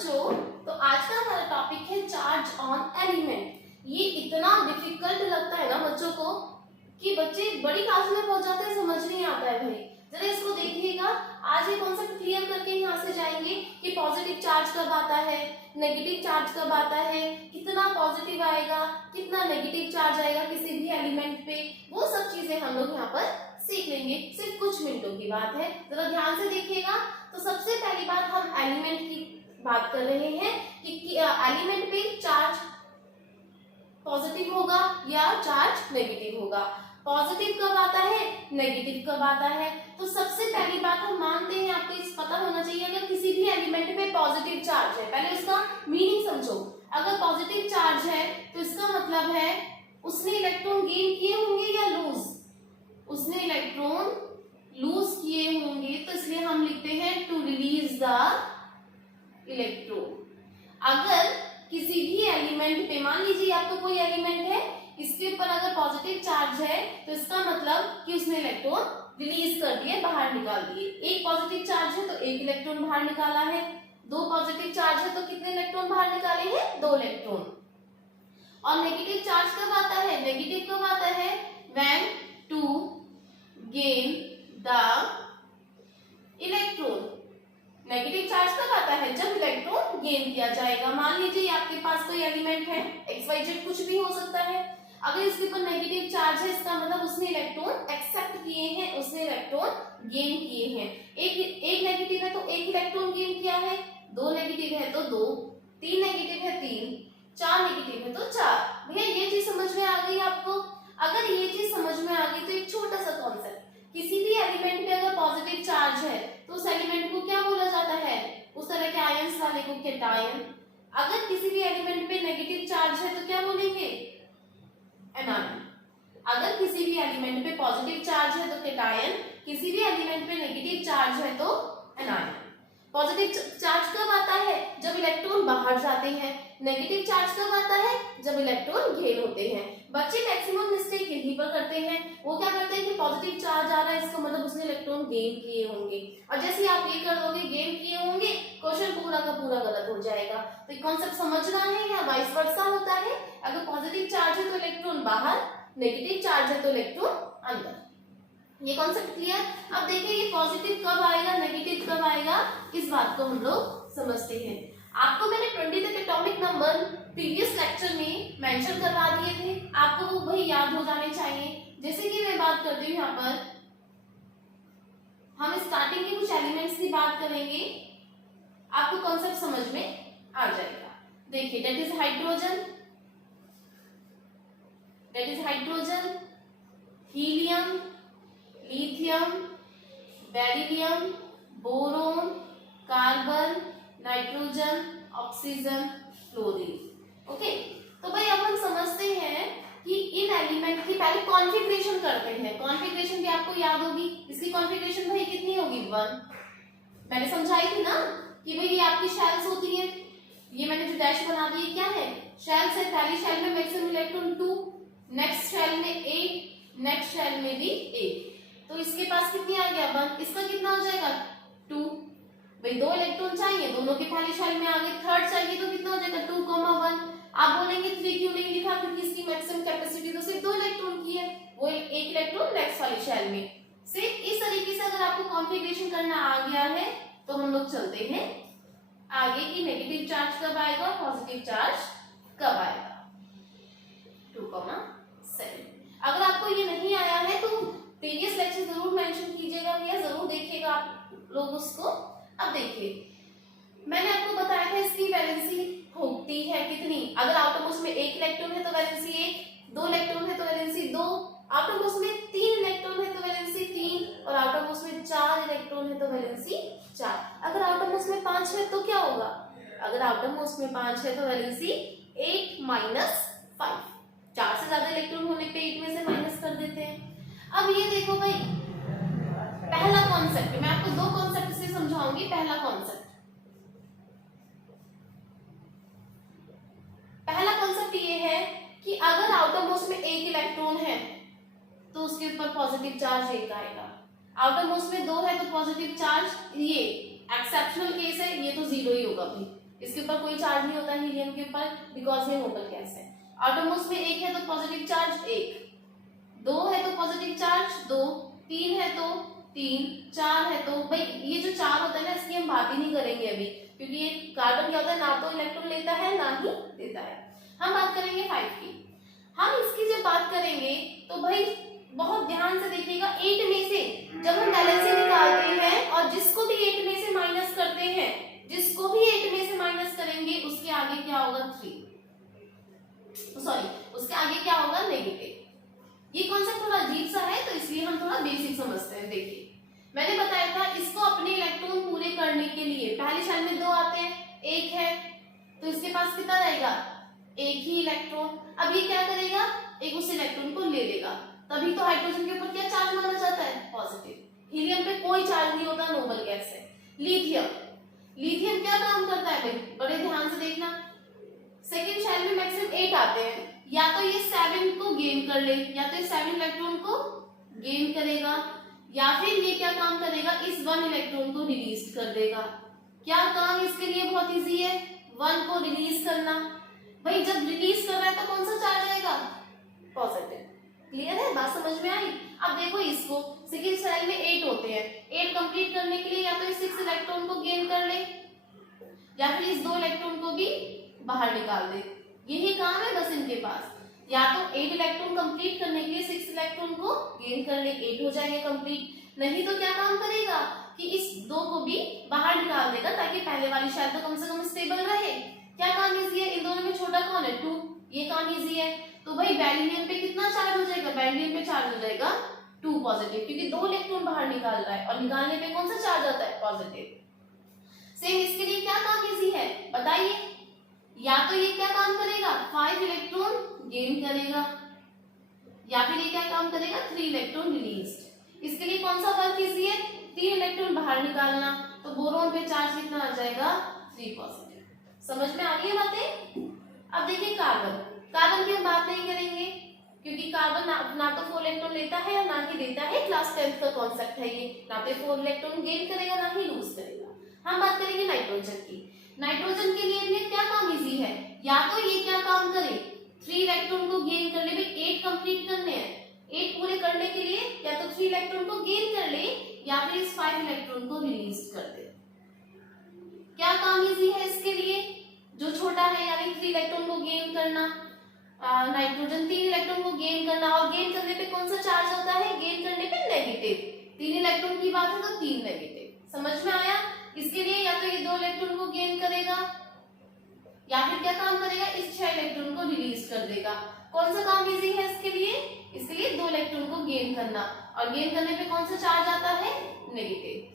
बच्चों, तो आज का हमारा टॉपिक है चार्ज ऑन एलिमेंट। ये इतना डिफिकल्ट लगता है ना बच्चों को कि बच्चे बड़ी क्लास में पहुंच जाते हैं, समझ नहीं आता है भाई। जरा इसको देखिएगा, आज ये कॉन्सेप्ट क्लियर करके यहाँ से जाएंगे कि पॉजिटिव चार्ज कब आता है, नेगेटिव चार्ज कब आता है, कितना पॉजिटिव आएगा, कितना नेगेटिव चार्ज आएगा किसी भी एलिमेंट पे, वो सब चीजें हम लोग यहाँ पर सीख लेंगे। सिर्फ कुछ मिनटों की बात है, जरा ध्यान से देखिएगा। तो सबसे पहली बात हम एलिमेंट की बात कर रहे हैं कि एलिमेंट पे चार्ज पॉजिटिव होगा या चार्ज नेगेटिव होगा। पॉजिटिव कब आता है, नेगेटिव कब आता है। तो सबसे पहली बात हम मानते हैं, आपको इस पता होना चाहिए, अगर किसी भी एलिमेंट पे पॉजिटिव चार्ज है, पहले उसका मीनिंग समझो। अगर पॉजिटिव चार्ज है तो इसका मतलब है उसने इलेक्ट्रॉन गेन किए होंगे या लूज, उसने इलेक्ट्रॉन लूज किए होंगे, तो इसलिए हम लिखते हैं टू रिलीज द इलेक्ट्रॉन। अगर किसी भी एलिमेंट पे, मान लीजिए आपको कोई एलिमेंट है, इसके ऊपर अगर पॉजिटिव चार्ज है तो इसका मतलब कि उसने इलेक्ट्रॉन रिलीज कर दिए, बाहर निकाल दिए। एक पॉजिटिव चार्ज है तो एक इलेक्ट्रॉन बाहर निकाला है, दो पॉजिटिव चार्ज है तो कितने इलेक्ट्रॉन बाहर निकाले हैं, दो इलेक्ट्रॉन। और नेगेटिव चार्ज कब आता है, नेगेटिव कब आता है, when to gain the electron. Negative charge कब आता है, जब इलेक्ट्रॉन गेन किया जाएगा। मान लीजिए आपके पास कोई एलिमेंट है, XYZ कुछ भी हो सकता है, अगर इसके ऊपर नेगेटिव चार्ज है, इसका मतलब उसने इलेक्ट्रॉन एक्सेप्ट किए हैं, उसने इलेक्ट्रॉन गेन किए हैं। एक नेगेटिव है तो एक इलेक्ट्रॉन गेन किया है, दो नेगेटिव है तो दो, तीन नेगेटिव है तीन, चार नेगेटिव है तो चार। भैया ये चीज समझ में आ गई आपको? अगर ये चीज समझ में आ गई तो एक छोटा सा कॉन्सेप्ट, किसी भी एलिमेंट पे अगर पॉजिटिव चार्ज है तो उस एलिमेंट को क्या बोला जाता है, उस तरह के आयंस वाले को कैटायन। अगर किसी भी एलिमेंट पे नेगेटिव चार्ज है तो क्या बोलेंगे, एनायन। अगर किसी भी एलिमेंट पे पॉजिटिव चार्ज है तो कैटायन, किसी भी एलिमेंट पे नेगेटिव चार्ज है तो एनायन। पॉजिटिव चार्ज कब आता है, जब इलेक्ट्रॉन बाहर जाते हैं। नेगेटिव चार्ज कब आता है, जब इलेक्ट्रॉन गेन होते हैं। बच्चे मैक्सिमम मिस्टेक यहीं पर करते हैं, वो क्या करते हैं कि पॉजिटिव चार्ज आ रहा है, इसका मतलब उसने इलेक्ट्रॉन गेन किए होंगे, और जैसे आप ये कर दोगे गेन किए होंगे, क्वेश्चन पूरा का पूरा गलत हो जाएगा। तो कॉन्सेप्ट समझना है, या वाइस वर्सा होता है, अगर पॉजिटिव चार्ज है तो इलेक्ट्रॉन बाहर, नेगेटिव चार्ज है तो इलेक्ट्रॉन अंदर। ये कॉन्सेप्ट क्लियर? अब देखिए ये पॉजिटिव कब आएगा, नेगेटिव कब आएगा, इस बात को हम लोग समझते हैं। आपको मैंने 20 तक एटॉमिक नंबर प्रीवियस लेक्चर में मेंशन करवा दिए थे, आपको वो वही याद हो जाने चाहिए। जैसे कि मैं बात करती हूँ, यहाँ पर हम स्टार्टिंग के कुछ एलिमेंट्स की बात करेंगे, आपको कॉन्सेप्ट समझ में आ जाएगा। देखिए that is hydrogen, helium, lithium, beryllium, boron, carbon, nitrogen, oxygen, fluorine. Okay, तो भाई अब हम समझते हैं कि इन एलिमेंट की पहले कॉन्फ़िगरेशन करते हैं। कॉन्फ़िगरेशन भी आपको याद होगी, इसकी कॉन्फ़िगरेशन भाई कितनी होगी, 1। मैंने समझाई थी ना कि भाई ये आपकी शेल्स होती है, ये मैंने जो डैश बना दी है क्या है, शेल्स है। पहली शेल में मैक्सिमम इलेक्ट्रॉन 2, नेक्स्ट शेल में 8, नेक्स्ट शेल में भी 8, तो इसके पास कितनी आ गया, 1। इसका कितना हो जाएगा, 2। भाई दो इलेक्ट्रॉन चाहिए, दोनों के पहली शेल में आ गए, थर्ड चाहिए तो कितना हो जाएगा, 2,1। आप बोलेंगे 3 क्यों नहीं लिखा, क्योंकि इसकी मैक्सिमम कैपेसिटी तो सिर्फ 2 इलेक्ट्रॉन की है, वो एक इलेक्ट्रॉन नेक्स्ट वाली शेल में। सिर्फ इस तरीके से अगर आपको कॉन्फ़िगरेशन करना आ गया है तो हम लोग चलते हैं आगे की नेगेटिव चार्ज कब आएगा और पॉजिटिव चार्ज कब आएगा, 2,7। अगर आपको ये नहीं आया है तो प्रीवियस लेक्चर जरूर मेंशन कीजिएगा या जरूर देखिएगा आप लोग उसको। अब देखिए मैंने आपको बताया था इसकी वैलेंसी होती है कितनी, अगर आउटरमोस्ट में 1 इलेक्ट्रॉन है तो वैलेंसी 1, 2 इलेक्ट्रॉन है तो वैलेंसी 2, आउटरमोस्ट में 3 इलेक्ट्रॉन है तो वैलेंसी 3, और आउटरमोस्ट में 4 इलेक्ट्रॉन है तो वैलेंसी 4। अगर आउटरमोस्ट में 5 है तो क्या होगा, अगर आउटरमोस्ट में 5 है तो वैलेंसी 8 माइनस 5, 4 से ज्यादा इलेक्ट्रॉन होने पे 8 में से माइनस कर देते हैं। अब ये देखो भाई पहला कॉन्सेप्ट, मैं आपको 2 कॉन्सेप्ट से समझाऊंगी। पहला कॉन्सेप्ट ये है कि अगर आउटर मोस्ट में 1 इलेक्ट्रॉन है तो उसके ऊपर पॉजिटिव चार्ज 1 आएगा, आउटर मोस्ट में 2 है तो पॉजिटिव चार्ज, ये एक्सेप्शनल केस है, ये तो 0 ही होगा भाई, इसके ऊपर कोई चार्ज नहीं होता हीलियम के ऊपर, बिकॉज ये नोबल गैस है। एटॉम्स में एक है तो पॉजिटिव चार्ज 1, 2 है तो पॉजिटिव चार्ज 2, 3 है तो 3, 4 है तो भाई ये जो 4 होता है ना इसकी हम बात ही नहीं करेंगे अभी, क्योंकि ये कार्बन क्या होता है ना तो इलेक्ट्रॉन लेता है ना ही देता है। हम बात करेंगे 5 की। हम इसकी जब बात करेंगे तो भाई बहुत ध्यान से देखिएगा, 8 में से जब हम बैलेंसिंग निकालते हैं और जिसको भी 8 में से माइनस करते हैं, जिसको भी 8 में से माइनस करेंगे उसके आगे क्या होगा 3, सॉरी उसके आगे क्या होगा नेगेटिव। ये कॉन्सेप्ट थोड़ा अजीब सा है तो इसलिए हम थोड़ा बेसिक समझते हैं। देखिए मैंने बताया था इसको अपने इलेक्ट्रॉन पूरे करने के लिए पहली शेल में 2 आते हैं, 1 है तो इसके पास कितना रहेगा, एक ही इलेक्ट्रॉन। अब ये क्या करेगा, एक उस इलेक्ट्रॉन को ले लेगा, तभी तो हाइड्रोजन के ऊपर क्या चार्ज माना जाता है, पॉजिटिव। हीलियम पे कोई चार्ज नहीं होता, नोबल गैस है। लिथियम, लिथियम क्या काम करता है भाई, बड़े ध्यान से देखना। सेकंड शेल में मैक्सिमम 8 आते हैं, या तो ये 7 को गेन कर ले, या तो ये 7 इलेक्ट्रॉन को गेन करेगा, या फिर ये क्या काम करेगा, इस 1 इलेक्ट्रॉन को रिलीज कर देगा। क्या काम इसके लिए बहुत इजी है, 1 को रिलीज करना। भाई जब रिलीज कर रहा है तो कौन सा चार्ज आएगा, पॉजिटिव। क्लियर है, बात समझ में आई। अब देखो इसको सेकंड शेल में 8 होते हैं, 8 कंप्लीट करने के लिए या तो इस 6 इलेक्ट्रॉन को गेन कर ले, या फिर इस 2 इलेक्ट्रॉन को भी बाहर निकाल दे। यही काम है बस इनके पास, या तो 8 इलेक्ट्रॉन कंप्लीट करने के लिए 6 इलेक्ट्रॉन को गेन कर ले, 8 हो जाएंगे कंप्लीट। नहीं तो क्या काम करेगा कि इस 2 को भी बाहर निकाल देगा ताकि पहले वाली शेल तो कम से कम स्टेबल रहे। क्या काम इजी है, इन दोनों में छोटा कौन है, 2, ये काम इजी है। तो भाई बेरिलियम पे कितना चार्ज हो जाएगा, बेरिलियम पे चार्ज हो जाएगा 2 पॉजिटिव, क्योंकि 2 इलेक्ट्रॉन बाहर निकाल रहा है और निकालने पे कौन सा चार्ज आता है, पॉजिटिव। सेम इसके लिए क्या काम इजी है बताइए, या तो ये क्या काम करेगा 5 इलेक्ट्रॉन गेन करेगा, या फिर ये क्या काम करेगा 3 इलेक्ट्रॉन रिलीज। इसके लिए कौन सा वर्क इजी है, 3 इलेक्ट्रॉन बाहर निकालना, तो बोरोन पे चार्ज कितना आ जाएगा 3 पॉजिटिव। समझ में आ रही है बातें। अब देखिए कार्बन, कार्बन की हम बात नहीं करेंगे क्योंकि कार्बन ना तो 4 इलेक्ट्रॉन लेता है और ना ही देता है, क्लास 10th का कॉन्सेप्ट है ये, ना तो 4 इलेक्ट्रॉन गेन करेगा ना ही लूज करेगा। हम बात करेंगे नाइट्रोजन की। नाइट्रोजन के लिए भी क्या काम इजी है, या तो ये क्या काम करे 3 इलेक्ट्रॉन को गेन कर ले, भाई 8 कंप्लीट करने हैं, 8 पूरे करने के लिए या तो 3 इलेक्ट्रॉन को गेन कर ले या फिर इस 5 इलेक्ट्रॉन को रिलीज कर दे। क्या काम इजी है इसके लिए, जो छोटा है यानी 3 इलेक्ट्रॉन को गेन करना, नाइट्रोजन 3 इलेक्ट्रॉन को गेन करना, और गेन करने पे कौन सा चार्ज होता है, गेन करने पे नेगेटिव। 3 इलेक्ट्रॉन की बात है तो 3 नेगेटिव। समझ में आया। इसके लिए या तो ये 2 इलेक्ट्रॉन को गेन करेगा या फिर क्या काम करेगा इस 6 इलेक्ट्रॉन को रिलीज कर देगा। कौन सा काम इजी है इसके लिए, इसके लिए 2 इलेक्ट्रॉन को गेन करना, और गेन करने पे कौन सा चार्ज आता है, नेगेटिव।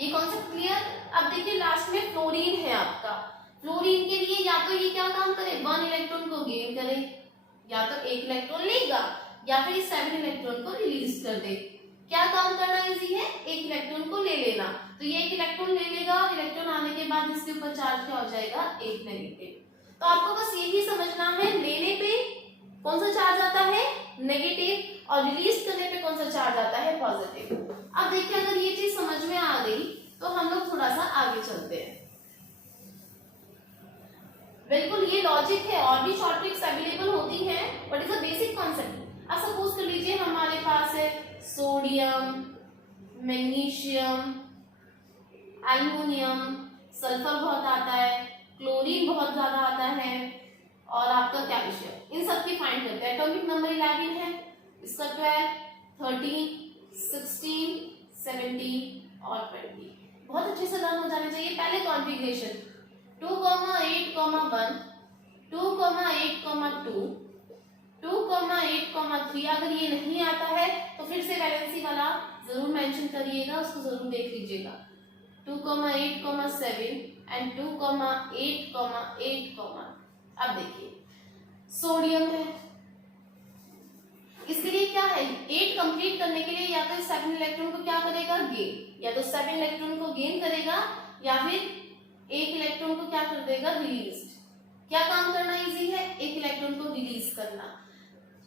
ये कॉन्सेप्ट क्लियर। अब देखिए लास्ट में फ्लोरीन है आपका। फ्लोरीन के लिए या तो ये क्या काम करे 1 इलेक्ट्रॉन को गेन करे, या तो 1 इलेक्ट्रॉन लेगा या फिर 7 इलेक्ट्रॉन को रिलीज कर दे। क्या काम करना इजी है, 1 इलेक्ट्रॉन को ले लेना, तो ये 1 इलेक्ट्रॉन ले लेगा और इलेक्ट्रॉन आने के बाद इसके ऊपर चार्ज क्या हो जाएगा 1 नेगेटिव। तो आपको बस यही समझना है, लेने पे कौन सा चार्ज आता है नेगेटिव और रिलीज करने पे कौन सा चार्ज आता है पॉजिटिव। अब देखिए अगर ये चीज समझ में आ गई तो हम लोग थोड़ा सा आगे चलते हैं। बिल्कुल ये लॉजिक है, और भी शॉर्ट ट्रिक्स अवेलेबल होती हैं, but is a basic concept. अब सपोज कर लीजिए हमारे पास है सोडियम, मैग्नीशियम, एल्युमिनियम, सल्फर बहुत आता है, क्लोरीन बहुत ज्यादा आता है, और आपका कैल्शियम। इन सब की फाइंड करते हैं। एटॉमिक नंबर 11 है, इसका 12, 13, 16, 17 और 20। बहुत अच्छे से लर्न हो जाने चाहिए। पहले कॉन्फ़िगरेशन 2,8,1, 2,8,2, 2,8,3। अगर ये नहीं आता है तो फिर से वैलेंसी वाला जरूर मेंशन करिएगा, उसको जरूर देख लीजिएगा। 2,8,7 एंड 2,8,8। अब देखिए सोडियम है, इसके लिए क्या है 8 कंप्लीट करने के लिए या तो 7 इलेक्ट्रॉन को क्या करेगा गेन, या तो 7 इलेक्ट्रॉन को गेन करेगा या फिर 1 इलेक्ट्रॉन को क्या कर देगा रिलीज। क्या काम करना इजी है, 1 इलेक्ट्रॉन को रिलीज करना,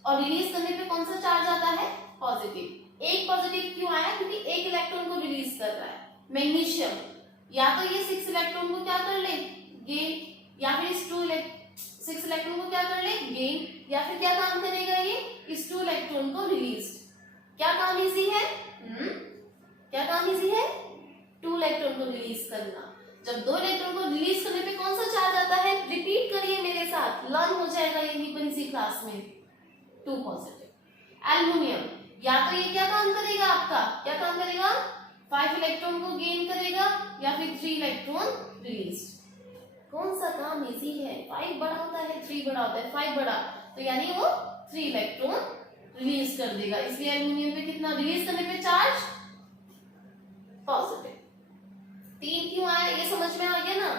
और रिलीज करने पे कौन सा चार्ज आता है पॉजिटिव। 1 पॉजिटिव क्यों आया, क्योंकि 1 इलेक्ट्रॉन को रिलीज कर रहा है। मैग्नीशियम या तो ये 6 इलेक्ट्रॉन को क्या कर ले गेन, या फिर इस 6 इलेक्ट्रॉन को क्या कर ले, गेन, या फिर क्या काम करेगा ये, इस 2 इलेक्ट्रॉन को रिलीज। क्या काम इजी है, क्या काम इजी है, 2 इलेक्ट्रॉन को रिलीज करना। जब 2 इलेक्ट्रॉन को रिलीज करने पे कौन सा चार्ज आता है, रिपीट करिए मेरे साथ, लर्न हो जाएगा यही पर इसी क्लास में, 2 पॉजिटिव। एल्युमिनियम, या तो ये क्या काम करेगा आपका, क्या काम करेगा, 5 इलेक्ट्रॉन को गेन करेगा या फिर 3 इलेक्ट्रॉन रिलीज। कौन सा काम इजी है, 5 बड़ा होता है 3 बड़ा होता है, 5 बड़ा, तो यानी वो 3 इलेक्ट्रॉन रिलीज कर देगा, इसलिए एल्युमिनियम पे कितना रिलीज करने पे चार्ज पॉजिटिव। 3 क्यों आया ये समझ में आ गया ना।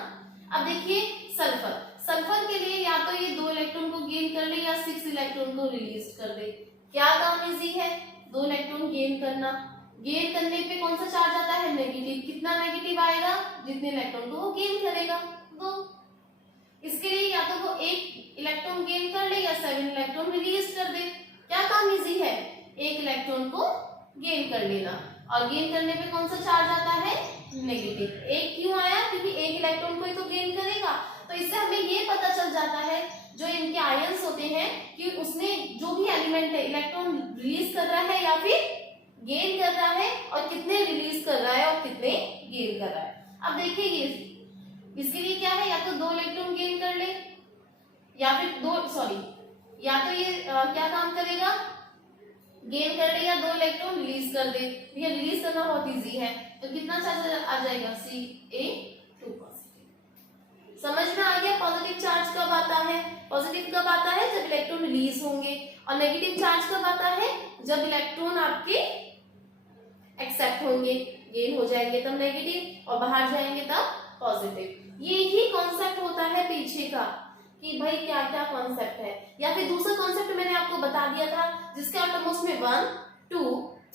अब देखिए सल्फर, सल्फर के लिए या तो ये 2 इलेक्ट्रॉन को गेन कर ले या 6 इलेक्ट्रॉन को रिलीज कर दे। क्या काम इजी है, 2 इलेक्ट्रॉन गेन करना, गेन करने पे कौन सा चार्ज आता है, नेगेटिव। कितना नेगेटिव आएगा, जितने इलेक्ट्रॉन को वो गेन करेगा 2। इसके लिए या तो वो 1 इलेक्ट्रॉन गेन कर ले या 7 इलेक्ट्रॉन रिलीज कर दे। क्या काम इजी है, 1 इलेक्ट्रॉन को गेन कर लेना, और गेन करने पे कौन सा चार्ज आता है, नेगेटिव। 1 क्यों आया, क्योंकि 1 इलेक्ट्रॉन को ही तो गेन करेगा। तो इससे हमें ये पता चल जाता है जो इनके आयंस होते हैं कि उसने जो भी एलिमेंट है इलेक्ट्रॉन रिलीज कर रहा है या फिर गेन कर रहा है, और कितने रिलीज कर रहा है और कितने गेन कर रहा है। अब देखिए ये इसके लिए क्या है, या तो 2 इलेक्ट्रॉन गेन कर ले या फिर या तो ये क्या काम करेगा, गेन कर ले या 2 इलेक्ट्रॉन रिलीज कर दे। ये रिलीज करना बहुत इजी है, तो कितना चार्ज आ जाएगा, Ca2 पॉजिटिव। समझ में आ गया पॉजिटिव चार्ज कब आता है, पॉजिटिव कब आता है, जब इलेक्ट्रॉन रिलीज होंगे, और नेगेटिव चार्ज कब आता है, जब इलेक्ट्रॉन आपके एक्सेप्ट होंगे, गेन हो जाएंगे तब नेगेटिव, और बाहर जाएंगे तब पॉजिटिव। ये ही कॉन्सेप्ट होता है पीछे का, कि भाई क्या क्या कॉन्सेप्ट है। या फिर दूसरा कॉन्सेप्ट मैंने आपको बता दिया था, जिसके एटॉम्स में 1, 2,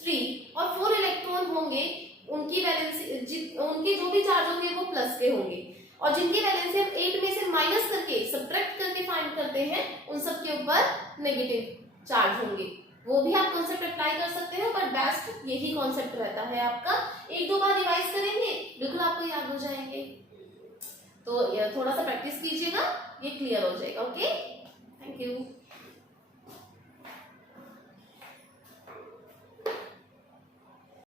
3 और 4 इलेक्ट्रॉन होंगे, उनकी वैलेंसी, उनके जो भी चार्ज होंगे वो प्लस के होंगे, और जिनकी वैलेंसी हम 8 में से माइनस करके सब्ट्रैक्ट करके फाइंड करते हैं, उन सब के ऊपर नेगेटिव चार्ज होंगे। वो भी आप कॉन्सेप्ट अप्लाई कर सकते हैं, पर बेस्ट यही कॉन्सेप्ट रहता है आपका। 1-2 बार रिवाइज करेंगे, बिल्कुल आपको याद हो जाएंगे। तो थोड़ा सा प्रैक्टिस कीजिएगा, ये क्लियर हो जाएगा। Okay, thank you.